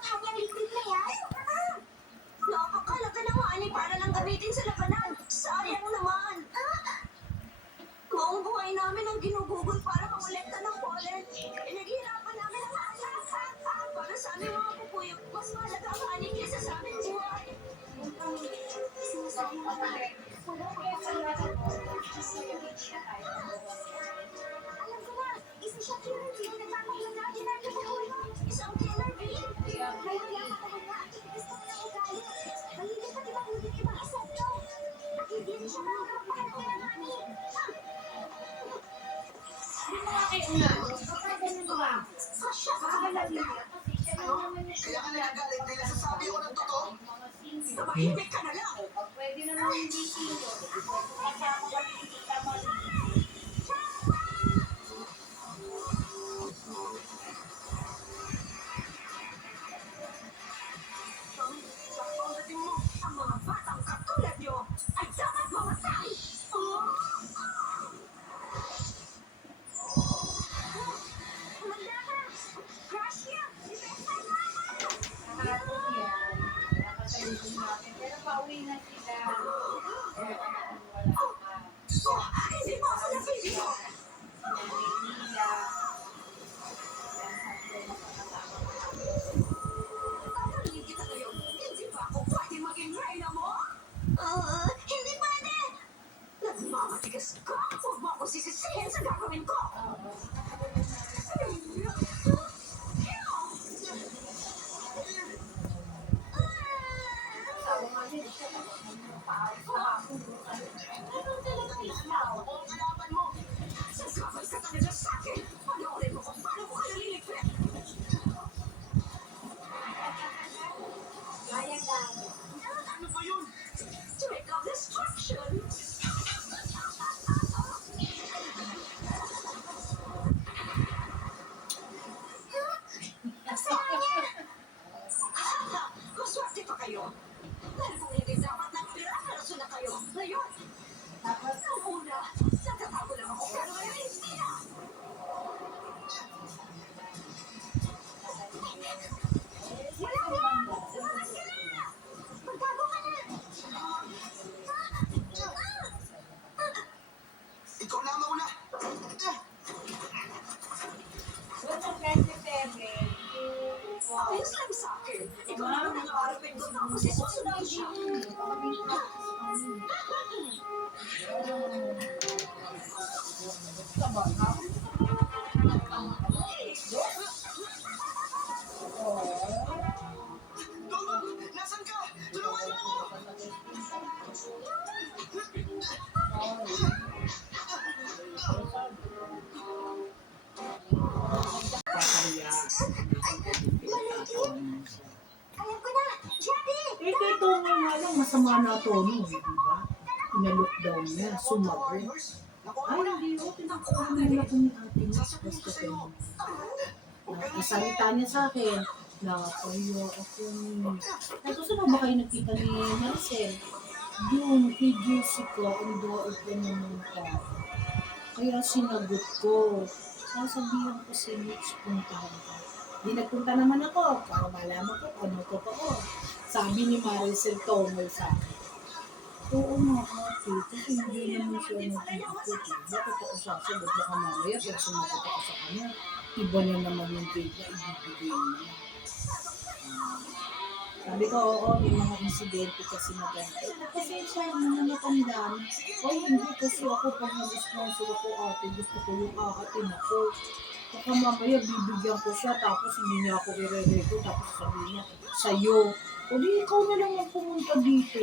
ang kanyang liquid na yan? Napakalaga naman eh, para lang gamitin sa labanan. Sayang naman. Buong buhay namin ang ginugugol para mangolekta ng pollen. Pinaghihirapan namin ang lahat. Para sa aming mga pupuyok, mas mahalaga ang ani kaysa sa aming buhay. Sinasayang naman. Wala ko pa sa lahat. Alam ko na, isa siya killer bee na nagmamahalaga. Ginagawa ko ano, isang killer bee. Kaya matawag na ang tinis ko ng ugali. Mahindi pa di ba huli ibang insekto? At hindi rin siya makakapakal ko ng ani. Kaya ka nagagalit dahil nasasabi ko ng totoo? Tumahimik ka na lang! Pwede naman hindi sino. Kasama ka kita mo. Pagdating mo, ang mga batang katulad nyo ay dapat mamatay! Wala ka! Crush niya! Kahapon yan. Nakasalubong natin. Pero pauwi na sila. Pero wala ka. Hindi mo ako napili! Nila. Tatanungin kita ngayon, hindi ba ako pwede maging reyna mo? Hindi pwede! Nagmamatigas ka! Huwag mo ako sisisihin sa gagawin ko! Sabi nga din siya. Paalis na ako. Ano talagang ilaw ang kalaban mo? Sasabay ka talaga sa akin! Panoorin mo kung paano mo ka nalilipit! Kaya gano. Ano ba yun? Trick of destruction! Maswerte pa kayo! Dahil kung hindi dapat nakapira, karaso na kayo! Ngayon, Tapos, ang una, nagtatago lang ako pero ngayon hindi na! Wala na! Lumabas ka na! Magtago ka na! Ikaw na mauna! what's the 27? Ayos lang sa akin! Ikaw naman ang harapin ko tapos isusunod siya! Dong! Nasaan ka? Tulungan mo ako! Alam ko na! Jackie! Ito nga lang, masama na tono, di ba? Ina-lockdown niya, sumagot. Ay, hindi ko, tinakuha nila ko ni ate niya. Basta ko. Nasalita niya sa akin na kayo ako ni... Gusto na ba kayo nakita ni Marcel? Yung kay Jessica, ang doon ko naman ka. Kaya sinagot ko. Sasabihan ko si Mitch, puntahan ka. Di nagpunta naman ako para malaman ko kung ano totoo. Sabi ni Maricel Tomoy sa akin. Oo nga ate, kasi hindi naman siya nag-iikot. Bakit ako sasagot na kamamaya pag sumagot ako sa kanya? Iba na naman yung date na ibibigay niya. Sabi ko, oo, may mga insidente kasi na ganito. Kasi siya, mga matandaan. Oh, hindi kasi ako pag nag-sponsor ako ate, gusto ko yung aatin ako. Baka mamaya bibigyan ko siya, tapos hindi niya ako i-re-reco, tapos sabi niya, sa'yo. O di ikaw na lang ang pumunta dito.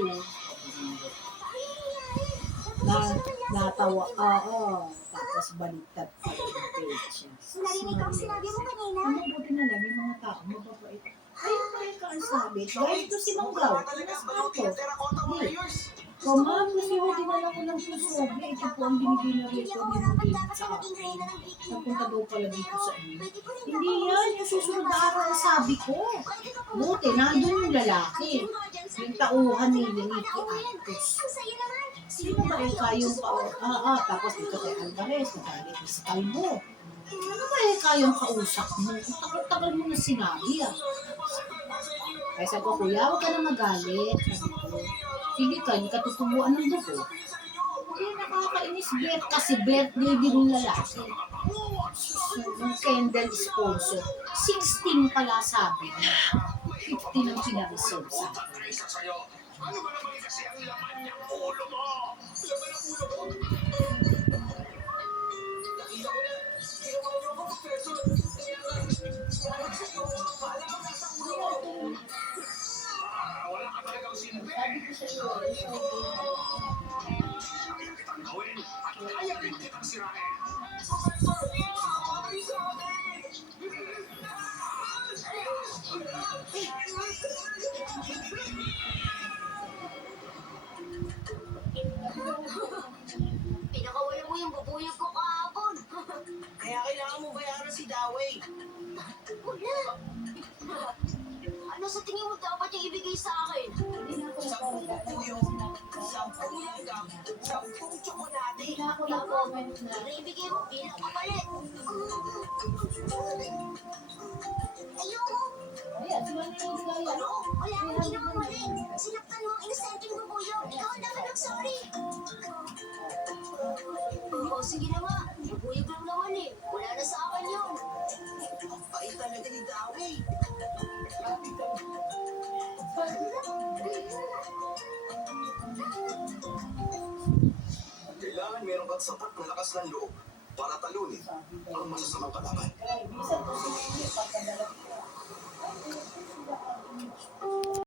Natawa, tapos baliktad pa yung page. Narinig ko ang sinabi mo kanina. Ano buti na lang, may mga tao, mababait. Ayun ba yung kaan sabi? Guys, ito si Manggaw. Talaga, balutin ang terracotta mo layers! Ma'am, gusto ko dinala ko ng susobe. Ito po ang binigay na Hindi rito ako ni dapat Rudy dapat sa na maging akin. reyna ng Vicky Napunta daw pala dito sa inyo. Pwede ko rin Hindi yan, yung susunod na araw ang sabi ko. Buti, nandun yung lalaki. Yung tauhan ni Leniki Arcos. Ang saya naman. Sino ba yung kayong tapos dito kay Alvarez, nagkali si Calvo. Ano ba yung kayong kausap mo? Ang tagal-tagal mo na sinabi Kaya sabi ko, kuya, huwag ka na magalit. Sabi ko, sige ka, hindi ka tutubuan ng dugo. Eh, nakakainis, Bet, kasi birthday din yung lalaki. Yung candle sponsor. 16 pala sabi niya. 50 ang pinareserve sa akin. Ano ba naman kasi ang laman niyang ulo mo? Laman ang ulo mo? Nakita ko na. Ginawa niyo ako, Professor. Kaya nga, salamat sa iyo. Malamang nasa ulo mo. Wala ka talagang silbi. Sabi ko sa iyo, Kaya kitang gawin at kaya rin kitang sirain. Professor, maawa kayo sa akin. Pinakawalan mo yung bubuyog ko kahapon. Kaya kailangan mo bayaran si Dawei. Huwag na. Ano sa tingin mo dapat yung ibigay sa akin? hindi na ako Sampung nagpapagano. puyo, sampung langgam, sampung tsokolate. Hindi na ako nag-comment na. Ibigay mo bilang kapalit. Ayoko. Ayan, sila na yung gaya. Ano? Wala akong ginawang mali. Sinaktan mo ang inosenteng bubuyog. Ikaw ang dapat mag-sorry. Oo, sige na nga. Bubuyog lang naman eh. Wala na sa akin yun. Ang bait talaga ni Dawei. Kailangan meron kang sapat na lakas ng loob para talunin ang masasamang kalaban. Minsan po sila yung pagkadala.